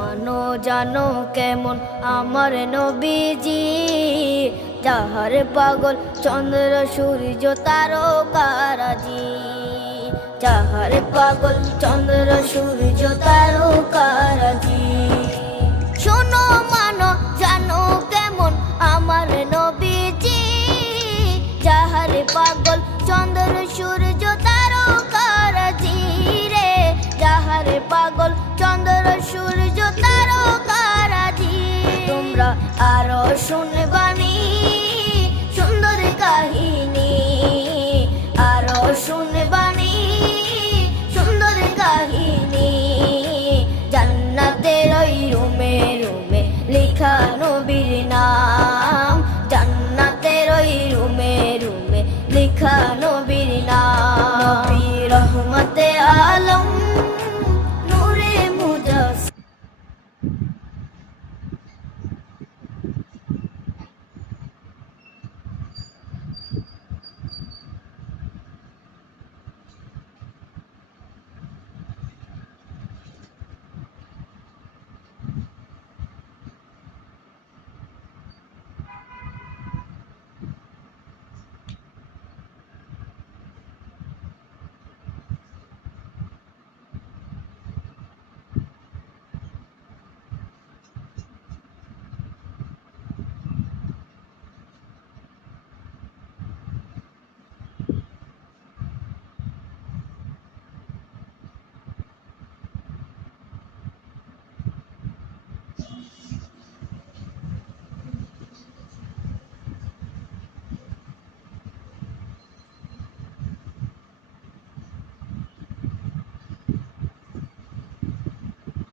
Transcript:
মানো জানো কেমন আমার নবীজি, যাহার পাগল চন্দ্র সূর্য তারকারাজি, যাহার পাগল চন্দ্র সূর্য তারকারাজি। শোনো মানো জানো কেমন আমার নবীজি, যাহার পাগল চন্দ্র সূর্য তারকারাজি রে, যাহার পাগল চন্দ্র সূর্য তারকারাজি। তোমরা আরো শুনবে